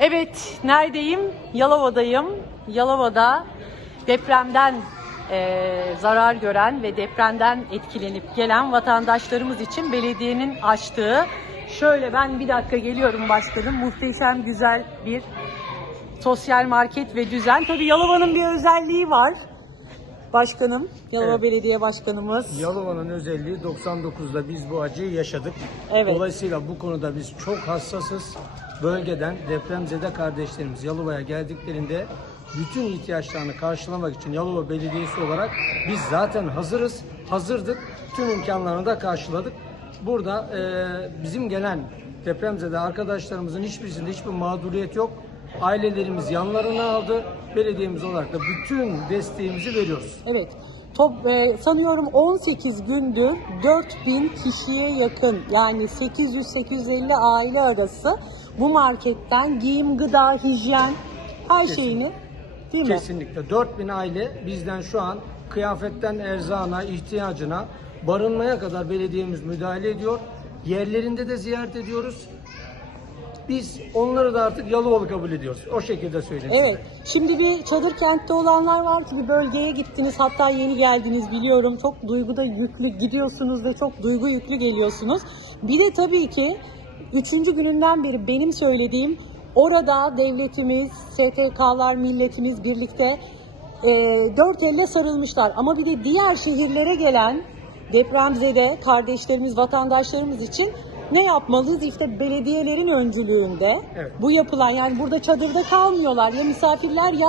Evet, neredeyim? Yalova'dayım. Yalova'da depremden eee, zarar gören ve depremden etkilenip gelen vatandaşlarımız için belediyenin açtığı şöyle ben bir dakika geliyorum başkanım muhteşem güzel bir sosyal market ve düzen. Tabii Yalova'nın bir özelliği var. Başkanım, Yalova Evet. Belediye Başkanımız. Yalova'nın özelliği 99'da biz bu acıyı yaşadık. Evet. Dolayısıyla bu konuda biz çok hassasız. Bölgeden depremzede kardeşlerimiz Yalova'ya geldiklerinde bütün ihtiyaçlarını karşılamak için Yalova Belediyesi olarak biz zaten hazırız, hazırdık. Tüm imkanlarını da karşıladık. Burada e, bizim gelen depremzede arkadaşlarımızın hiçbirisinde hiçbir mağduriyet yok. Ailelerimiz yanlarına aldı. Belediyemiz olarak da bütün desteğimizi veriyoruz. Evet. Top, e, sanıyorum 18 gündür 4000 kişiye yakın yani 800-850 aile arası bu marketten giyim, gıda, hijyen her şeyini değil mi? Kesinlikle. 4000 aile bizden şu an kıyafetten erzağına, ihtiyacına, barınmaya kadar belediyemiz müdahale ediyor. Yerlerinde de ziyaret ediyoruz. Biz onları da artık Yalıvalı kabul ediyoruz. O şekilde söyleyeyim. Evet. Şimdi bir çadır kentte olanlar var ki bir bölgeye gittiniz hatta yeni geldiniz biliyorum. Çok duyguda yüklü gidiyorsunuz ve çok duygu yüklü geliyorsunuz. Bir de tabii ki üçüncü gününden beri benim söylediğim orada devletimiz, STK'lar, milletimiz birlikte e, dört elle sarılmışlar. Ama bir de diğer şehirlere gelen depremzede kardeşlerimiz, vatandaşlarımız için ne yapmalıyız? İşte belediyelerin öncülüğünde Evet. bu yapılan yani burada çadırda kalmıyorlar ya misafirler ya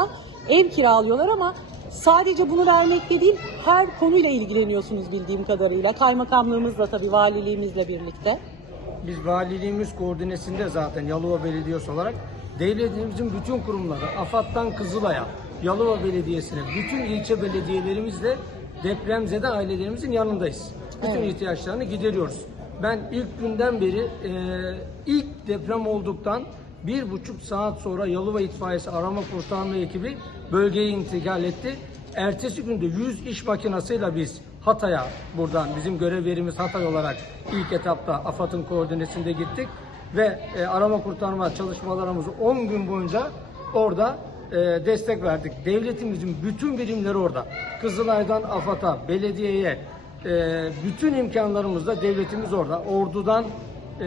ev kiralıyorlar ama sadece bunu vermekle değil her konuyla ilgileniyorsunuz bildiğim kadarıyla. Kaymakamlığımızla tabii valiliğimizle birlikte. Biz valiliğimiz koordinesinde zaten Yalova Belediyesi olarak devletimizin bütün kurumları, AFAD'dan Kızılay'a, Yalova Belediyesi'ne, bütün ilçe belediyelerimizle depremzede ailelerimizin yanındayız. Bütün Evet. ihtiyaçlarını gideriyoruz. Ben ilk günden beri e, ilk deprem olduktan bir buçuk saat sonra Yalova İtfaiyesi Arama Kurtarma ekibi bölgeye intikal etti. Ertesi günde 100 iş makinasıyla biz Hatay'a buradan bizim görev yerimiz Hatay olarak ilk etapta AFAD'ın koordinesinde gittik ve e, arama kurtarma çalışmalarımızı 10 gün boyunca orada e, destek verdik. Devletimizin bütün birimleri orada. Kızılay'dan AFAD'a, belediyeye e, bütün imkanlarımızla devletimiz orada. Ordudan e,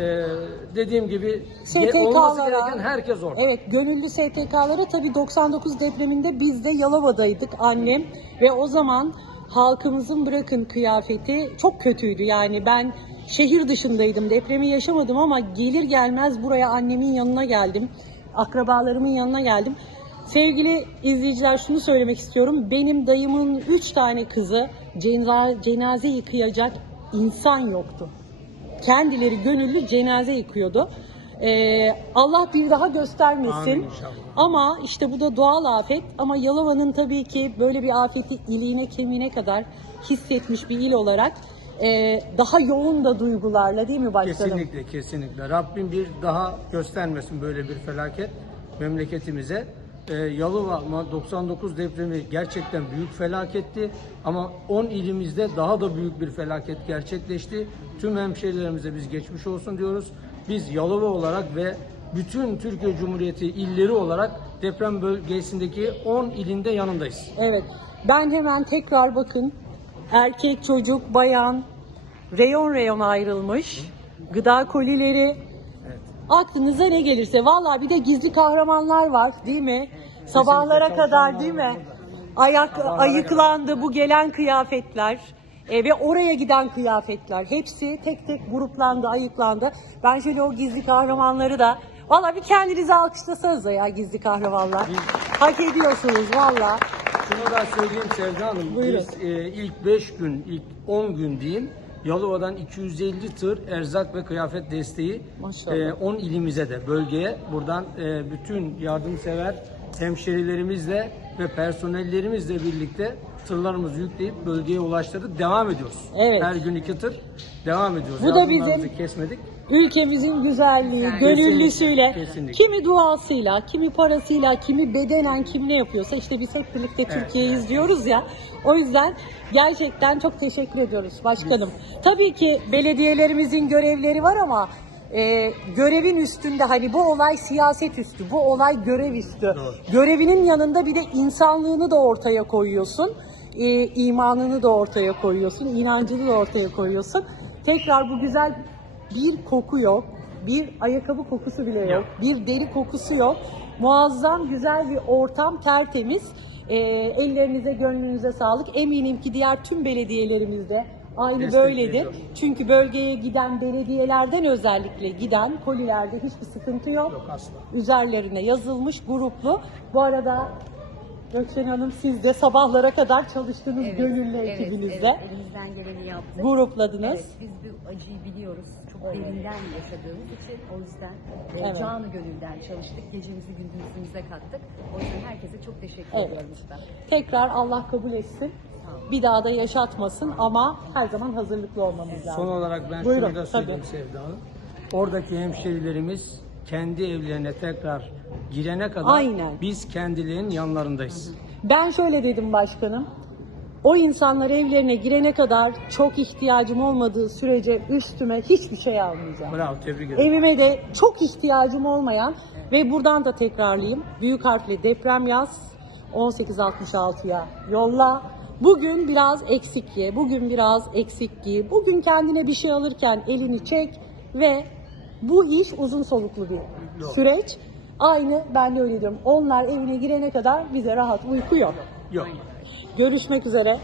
dediğim gibi ge- olması STK'lara, gereken herkes orada. Evet, gönüllü STK'lara tabii 99 depreminde biz de Yalova'daydık annem ve o zaman halkımızın bırakın kıyafeti çok kötüydü. Yani ben şehir dışındaydım, depremi yaşamadım ama gelir gelmez buraya annemin yanına geldim. Akrabalarımın yanına geldim. Sevgili izleyiciler şunu söylemek istiyorum. Benim dayımın 3 tane kızı cenaze, yıkayacak insan yoktu kendileri gönüllü cenaze yıkıyordu. Ee, Allah bir daha göstermesin. Ama işte bu da doğal afet. Ama Yalova'nın tabii ki böyle bir afeti iliğine kemiğine kadar hissetmiş bir il olarak e, daha yoğun da duygularla değil mi başkanım? Kesinlikle, kesinlikle. Rabbim bir daha göstermesin böyle bir felaket memleketimize. Yalova ama 99 depremi gerçekten büyük felaketti ama 10 ilimizde daha da büyük bir felaket gerçekleşti. Tüm hemşehrilerimize biz geçmiş olsun diyoruz. Biz Yalova olarak ve bütün Türkiye Cumhuriyeti illeri olarak deprem bölgesindeki 10 ilinde yanındayız. Evet. Ben hemen tekrar bakın. Erkek, çocuk, bayan reyon reyon ayrılmış. Gıda kolileri. Evet. Aklınıza ne gelirse. Vallahi bir de gizli kahramanlar var değil mi? Sabahlara Kesinlikle kadar değil mi? Ayak Sabahlara ayıklandı bu gelen kıyafetler. E, ve oraya giden kıyafetler hepsi tek tek gruplandı, ayıklandı. Ben şöyle o gizli kahramanları da Vallahi bir kendinizi alkışlasanıza ya gizli kahramanlar. Hak ediyorsunuz valla. Şunu da söyleyeyim Sevda Hanım. Buyurun. Biz e, ilk 5 gün, ilk 10 gün diyeyim Yalova'dan 250 tır erzak ve kıyafet desteği Maşallah. e, 10 ilimize de bölgeye buradan e, bütün yardımsever hemşerilerimizle ve personellerimizle birlikte tırlarımızı yükleyip bölgeye ulaştırdık. Devam ediyoruz. Evet. Her gün iki tır devam ediyoruz. Bu da Yardımlarımızı bizim- kesmedik. Ülkemizin güzelliği, Kesinlikle, gönüllüsüyle, kesinlikle. kimi duasıyla, kimi parasıyla, kimi bedenen kim ne yapıyorsa işte biz hep birlikte Türkiye'yiz diyoruz ya. O yüzden gerçekten çok teşekkür ediyoruz başkanım. Tabii ki belediyelerimizin görevleri var ama e, görevin üstünde hani bu olay siyaset üstü, bu olay görev üstü. Doğru. Görevinin yanında bir de insanlığını da ortaya koyuyorsun. E, imanını da ortaya koyuyorsun, inancını da ortaya koyuyorsun. Tekrar bu güzel bir koku yok, bir ayakkabı kokusu bile yok, bir deri kokusu yok. Muazzam güzel bir ortam, tertemiz. E, ellerinize, gönlünüze sağlık. Eminim ki diğer tüm belediyelerimizde aynı böyledir. Çünkü bölgeye giden belediyelerden özellikle giden kolilerde hiçbir sıkıntı yok. Yok asla. Üzerlerine yazılmış gruplu. Bu arada Gökçen Hanım siz de sabahlara kadar çalıştınız gönüllü evet, ekibinizle. Evet, elimizden geleni yaptık. Grupladınız. Evet, biz bu acıyı biliyoruz. Çok derinden yaşadığımız için o yüzden e, Evet. canı gönülden çalıştık. Gecemizi gündüzümüze kattık. O yüzden herkese çok teşekkür Evet. ediyorum lütfen. Tekrar Allah kabul etsin. Bir daha da yaşatmasın ama her zaman hazırlıklı olmamız lazım. Son olarak ben Buyurun, şunu da söyleyeyim tabii. Sevda Hanım. Oradaki hemşerilerimiz kendi evlerine tekrar girene kadar Aynen. biz kendilerinin yanlarındayız. Ben şöyle dedim başkanım. O insanlar evlerine girene kadar çok ihtiyacım olmadığı sürece üstüme hiçbir şey almayacağım. Bravo tebrik ederim. Evime de çok ihtiyacım olmayan ve buradan da tekrarlayayım. Büyük harfli deprem yaz 1866'ya yolla. Bugün biraz eksik ye, bugün biraz eksik giy. Bugün kendine bir şey alırken elini çek ve bu iş uzun soluklu bir Doğru. süreç. Aynı ben de öyle diyorum. Onlar evine girene kadar bize rahat uyku yok. Yok. Görüşmek üzere.